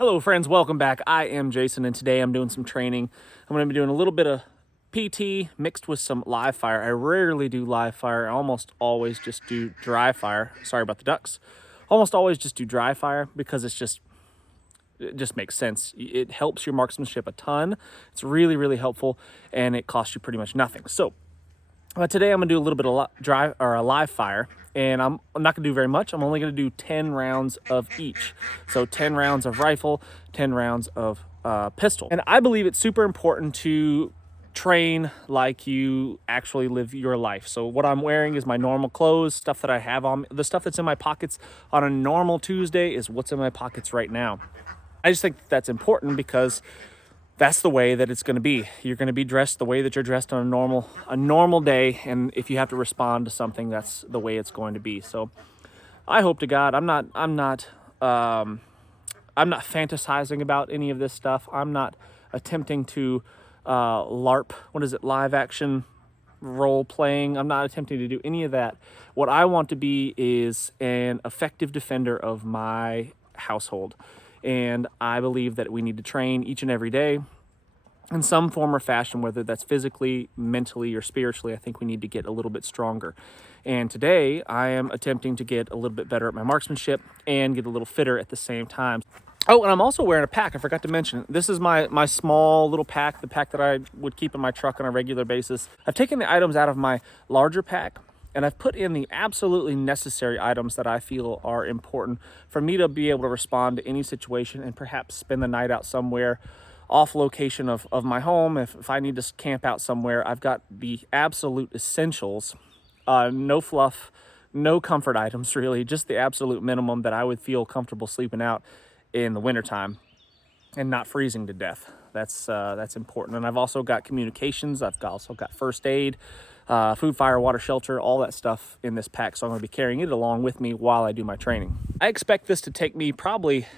Hello friends, welcome back. I am Jason and today I'm doing some training. I'm going to be doing a little bit of PT mixed with some live fire. I rarely do live fire. I almost always just do dry fire. Sorry about the ducks. Almost always just do dry fire because it just makes sense. It helps your marksmanship a ton. It's really, really helpful and it costs you pretty much nothing. So today I'm gonna do a little bit of a live fire, and I'm not gonna do very much. I'm only gonna do 10 rounds of each. So 10 rounds of rifle, 10 rounds of pistol. And I believe it's super important to train like you actually live your life. So what I'm wearing is my normal clothes, stuff that I have on. The stuff that's in my pockets on a normal Tuesday is what's in my pockets right now. I just think that's important because that's the way that it's going to be. You're going to be dressed the way that you're dressed on a normal day, and if you have to respond to something, that's the way it's going to be. So I hope to God I'm not fantasizing about any of this stuff. I'm not attempting to LARP, live action role playing. I'm not attempting to do any of that. What I want to be is an effective defender of my household. And I believe that we need to train each and every day in some form or fashion, whether that's physically, mentally, or spiritually. I think we need to get a little bit stronger. And today I am attempting to get a little bit better at my marksmanship and get a little fitter at the same time. Oh, and I'm also wearing a pack. I forgot to mention, this is my small little pack, the pack that I would keep in my truck on a regular basis. I've taken the items out of my larger pack and I've put in the absolutely necessary items that I feel are important for me to be able to respond to any situation and perhaps spend the night out somewhere off location of my home. If I need to camp out somewhere, I've got the absolute essentials, no fluff, no comfort items really, just the absolute minimum that I would feel comfortable sleeping out in the wintertime and not freezing to death. That's important. And I've also got communications. I've also got first aid, food, fire, water, shelter, all that stuff in this pack. So I'm going to be carrying it along with me while I do my training. I expect this to take me probably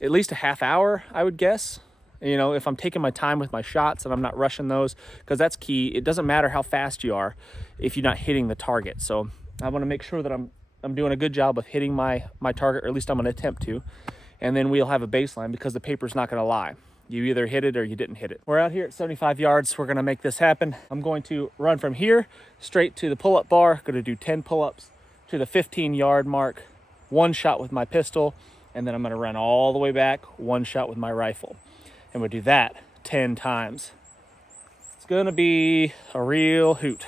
at least a half hour, I would guess. You know, if I'm taking my time with my shots and I'm not rushing those, because that's key. It doesn't matter how fast you are if you're not hitting the target. So I want to make sure that I'm doing a good job of hitting my target, or at least I'm going to attempt to. And then we'll have a baseline because the paper's not going to lie. You either hit it or you didn't hit it. We're out here at 75 yards. We're going to make this happen. I'm going to run from here straight to the pull-up bar. Going to do 10 pull-ups to the 15-yard mark, one shot with my pistol, and then I'm going to run all the way back, one shot with my rifle. And we'll do that 10 times. It's going to be a real hoot.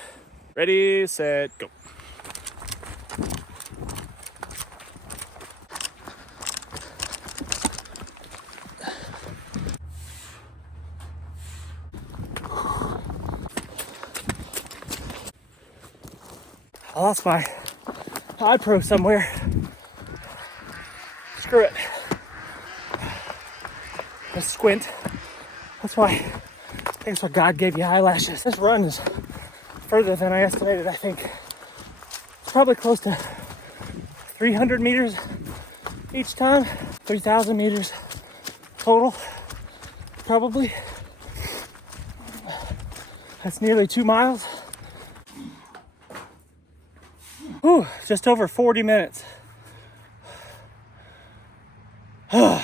Ready, set, go. I lost my iPro somewhere. Screw it. Let's squint. That's why God gave you eyelashes. This run is further than I estimated, I think. It's probably close to 300 meters each time. 3,000 meters total, probably. That's nearly 2 miles. Whew, just over 40 minutes. All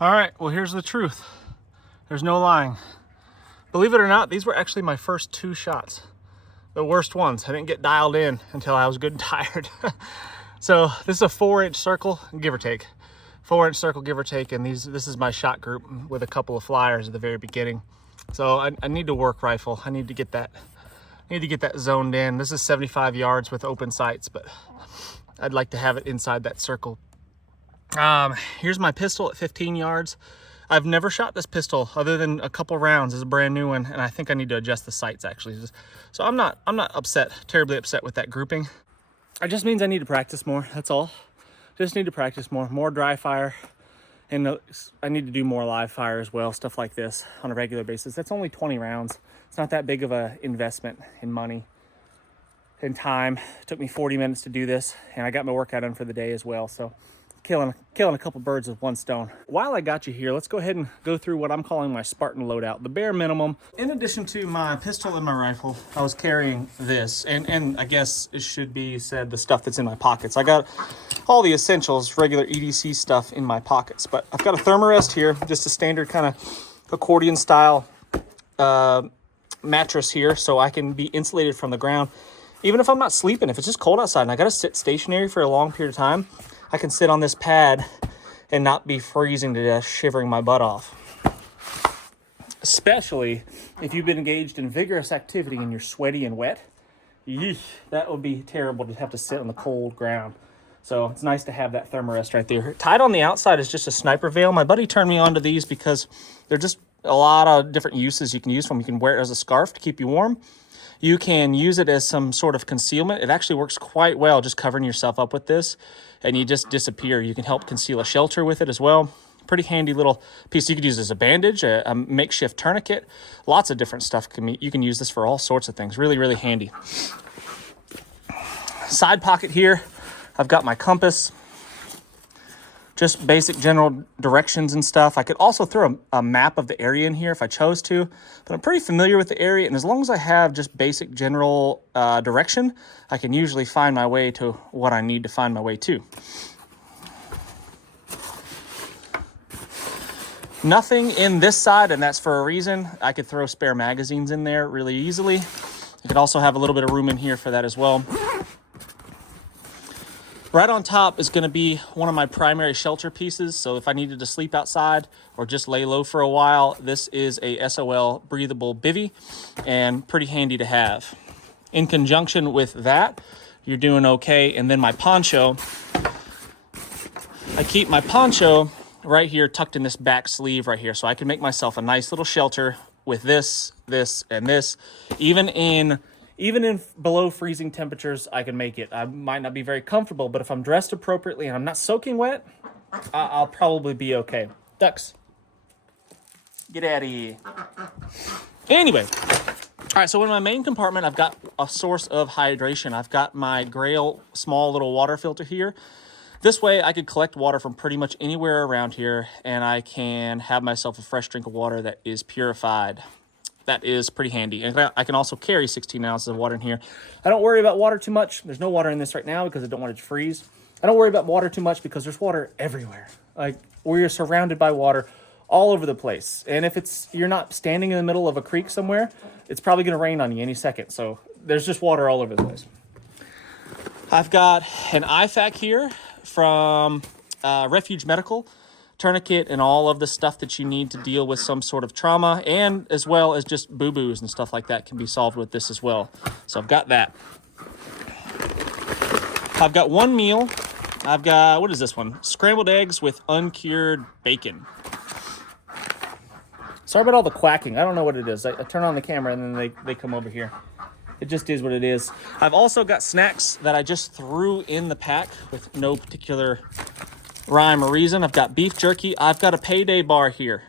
right, well, here's the truth. There's no lying. Believe it or not, these were actually my first 2 shots. The worst ones. I didn't get dialed in until I was good and tired. So this is a 4-inch circle, give or take. 4-inch circle, give or take, and this is my shot group with a couple of flyers at the very beginning. So I need to work rifle. I need to get that zoned in. This is 75 yards with open sights, but I'd like to have it inside that circle. Here's my pistol at 15 yards. I've never shot this pistol other than a couple rounds. It's a brand new one, and I think I need to adjust the sights actually. So I'm not terribly upset with that grouping. It just means I need to practice more, that's all. Just need to practice more dry fire, and I need to do more live fire as well, stuff like this on a regular basis. That's only 20 rounds. It's not that big of a investment in money and time. It took me 40 minutes to do this, and I got my workout in for the day as well. So killing a couple birds with one stone. While I got you here, let's go ahead and go through what I'm calling my Spartan loadout, the bare minimum. In addition to my pistol and my rifle, I was carrying this, and I guess it should be said the stuff that's in my pockets. I got all the essentials, regular EDC stuff in my pockets. But I've got a thermarest here, just a standard kind of accordion style mattress here, so I can be insulated from the ground. Even if I'm not sleeping, if it's just cold outside and I got to sit stationary for a long period of time, I can sit on this pad and not be freezing to death, shivering my butt off. Especially if you've been engaged in vigorous activity and you're sweaty and wet. Yeesh, that would be terrible to have to sit on the cold ground. So it's nice to have that thermarest right there. Tied on the outside is just a sniper veil. My buddy turned me on to these because they're just a lot of different uses you can use them. You can wear it as a scarf to keep you warm. You can use it as some sort of concealment. It actually works quite well just covering yourself up with this, and you just disappear. You can help conceal a shelter with it as well. Pretty handy little piece. You could use as a bandage, a makeshift tourniquet. Lots of different stuff. You can use this for all sorts of things. Really, really handy. Side pocket here. I've got my compass. Just basic general directions and stuff. I could also throw a map of the area in here if I chose to, but I'm pretty familiar with the area, and as long as I have just basic general direction, I can usually find my way to what I need to find my way to. Nothing in this side, and that's for a reason. I could throw spare magazines in there really easily. I could also have a little bit of room in here for that as well. Right on top is going to be one of my primary shelter pieces. So if I needed to sleep outside or just lay low for a while, this is a SOL breathable bivy and pretty handy to have. In conjunction with that, you're doing okay. And then my poncho, I keep my poncho right here tucked in this back sleeve right here. So I can make myself a nice little shelter with this, and this. Even in below freezing temperatures, I can make it. I might not be very comfortable, but if I'm dressed appropriately and I'm not soaking wet, I'll probably be okay. Ducks, get out of here. Anyway, all right, so in my main compartment, I've got a source of hydration. I've got my Grail small little water filter here. This way, I could collect water from pretty much anywhere around here, and I can have myself a fresh drink of water that is purified. That is pretty handy. And I can also carry 16 ounces of water in here. I don't worry about water too much. There's no water in this right now because I don't want it to freeze. I don't worry about water too much because there's water everywhere. Like, we're surrounded by water all over the place. And if you're not standing in the middle of a creek somewhere, it's probably going to rain on you any second. So there's just water all over the place. I've got an IFAC here from Refuge Medical. Tourniquet and all of the stuff that you need to deal with some sort of trauma, and as well as just boo-boos and stuff like that can be solved with this as well. So I've got that. I've got one meal. I've got, what is this one? Scrambled eggs with uncured bacon. Sorry about all the quacking. I don't know what it is. I turn on the camera and then they come over here. It just is what it is. I've also got snacks that I just threw in the pack with no particular rhyme or reason. I've got beef jerky. I've got a payday bar here.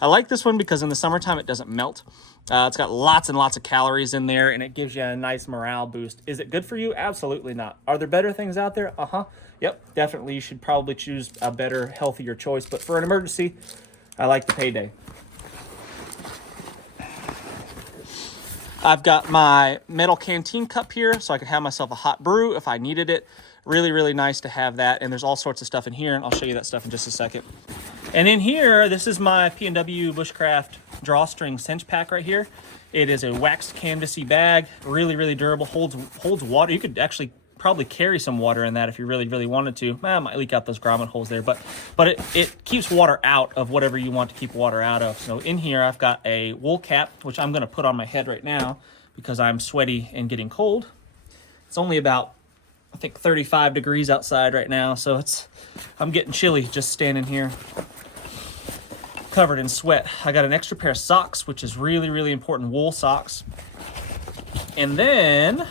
I like this one because in the summertime it doesn't melt. It's got lots and lots of calories in there, and it gives you a nice morale boost. Is it good for you? Absolutely not. Are there better things out there? Yep, definitely. You should probably choose a better, healthier choice. But for an emergency, I like the payday. I've got my metal canteen cup here, so I can have myself a hot brew if I needed it. Really, really nice to have that. And there's all sorts of stuff in here, and I'll show you that stuff in just a second. And in here, this is my P&W Bushcraft drawstring cinch pack right here. It is a waxed canvasy bag, really, really durable, holds water. You could actually probably carry some water in that if you really, really wanted to. I might leak out those grommet holes there, but it keeps water out of whatever you want to keep water out of. So in here, I've got a wool cap, which I'm gonna put on my head right now because I'm sweaty and getting cold. It's only about, I think, 35 degrees outside right now, so I'm getting chilly just standing here covered in sweat. I got an extra pair of socks, which is really, really important, wool socks. And then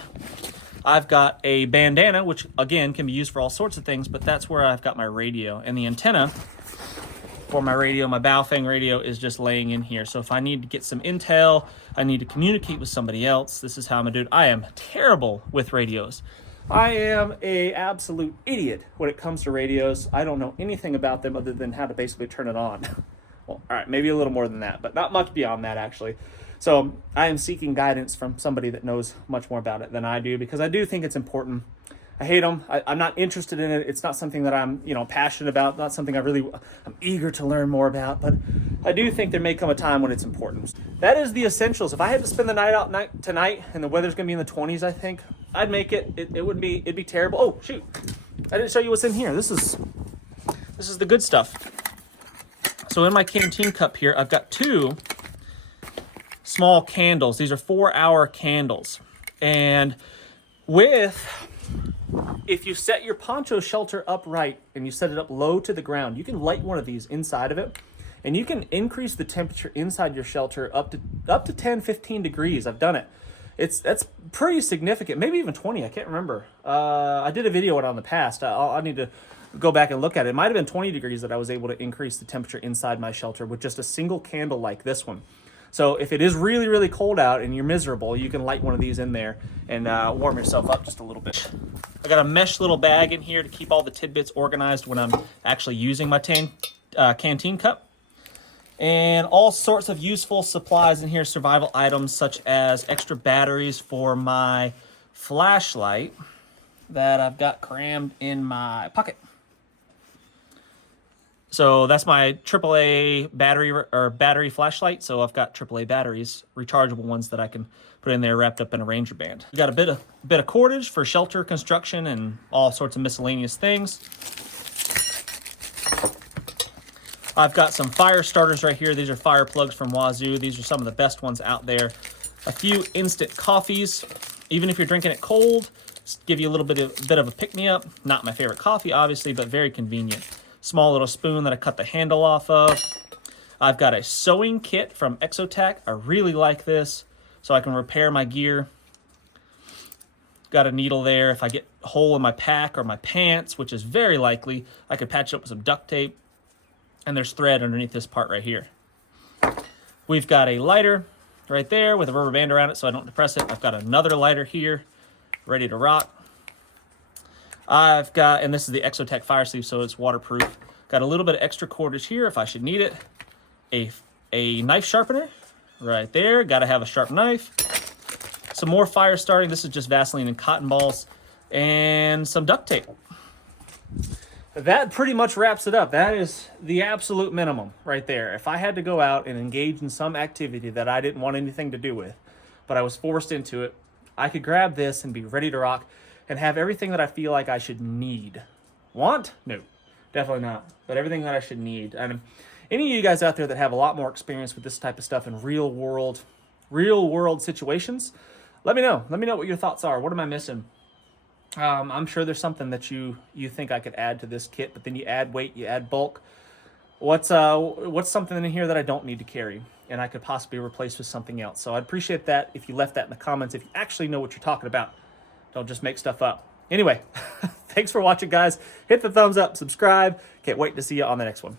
I've got a bandana, which again can be used for all sorts of things, but that's where I've got my radio. And the antenna for my radio, my Baofeng radio, is just laying in here. So if I need to get some intel, I need to communicate with somebody else, this is how I'm gonna do it. I am terrible with radios. I am an absolute idiot when it comes to radios. I don't know anything about them other than how to basically turn it on. Well, all right, maybe a little more than that, but not much beyond that, actually. So I am seeking guidance from somebody that knows much more about it than I do, because I do think it's important I hate them. I'm not interested in it. It's not something that I'm, passionate about. Not something I'm eager to learn more about. But I do think there may come a time when it's important. That is the essentials. If I had to spend the night out tonight, and the weather's gonna be in the 20s, I think I'd make it. It'd be terrible. Oh shoot! I didn't show you what's in here. This is the good stuff. So in my canteen cup here, I've got 2 small candles. These are 4-hour candles, and if you set your poncho shelter up right and you set it up low to the ground, you can light one of these inside of it, and you can increase the temperature inside your shelter up to 10, 15 degrees. I've done it. That's pretty significant, maybe even 20. I can't remember. I did a video on it in the past. I need to go back and look at it. It might have been 20 degrees that I was able to increase the temperature inside my shelter with just a single candle like this one. So if it is really, really cold out and you're miserable, you can light one of these in there and warm yourself up just a little bit. I got a mesh little bag in here to keep all the tidbits organized when I'm actually using my canteen cup. And all sorts of useful supplies in here, survival items such as extra batteries for my flashlight that I've got crammed in my pocket. So that's my AAA battery flashlight. So I've got AAA batteries, rechargeable ones that I can put in there wrapped up in a Ranger band. We got a bit of cordage for shelter construction and all sorts of miscellaneous things. I've got some fire starters right here. These are fire plugs from Wazoo. These are some of the best ones out there. A few instant coffees, even if you're drinking it cold, give you a little bit of a pick-me-up. Not my favorite coffee, obviously, but very convenient. Small little spoon that I cut the handle off of. I've got a sewing kit from Exotac. I really like this, so I can repair my gear. Got a needle there. If I get a hole in my pack or my pants, which is very likely, I could patch it up with some duct tape. And there's thread underneath this part right here. We've got a lighter right there with a rubber band around it so I don't depress it. I've got another lighter here, ready to rock. I've got, and this is the Exotac fire sleeve, so it's waterproof. Got a little bit of extra cordage here if I should need it. A knife sharpener right there. Got to have a sharp knife. Some more fire starting. This is just Vaseline and cotton balls. And some duct tape. That pretty much wraps it up. That is the absolute minimum right there. If I had to go out and engage in some activity that I didn't want anything to do with, but I was forced into it, I could grab this and be ready to rock and have everything that I feel like I should need. Want? No, definitely not. But everything that I should need. And any of you guys out there that have a lot more experience with this type of stuff in real world situations, let me know. Let me know what your thoughts are. What am I missing? I'm sure there's something that you think I could add to this kit, but then you add weight, you add bulk. What's something in here that I don't need to carry and I could possibly replace with something else? So I'd appreciate that if you left that in the comments, if you actually know what you're talking about. Don't just make stuff up. Anyway, thanks for watching, guys. Hit the thumbs up, subscribe. Can't wait to see you on the next one.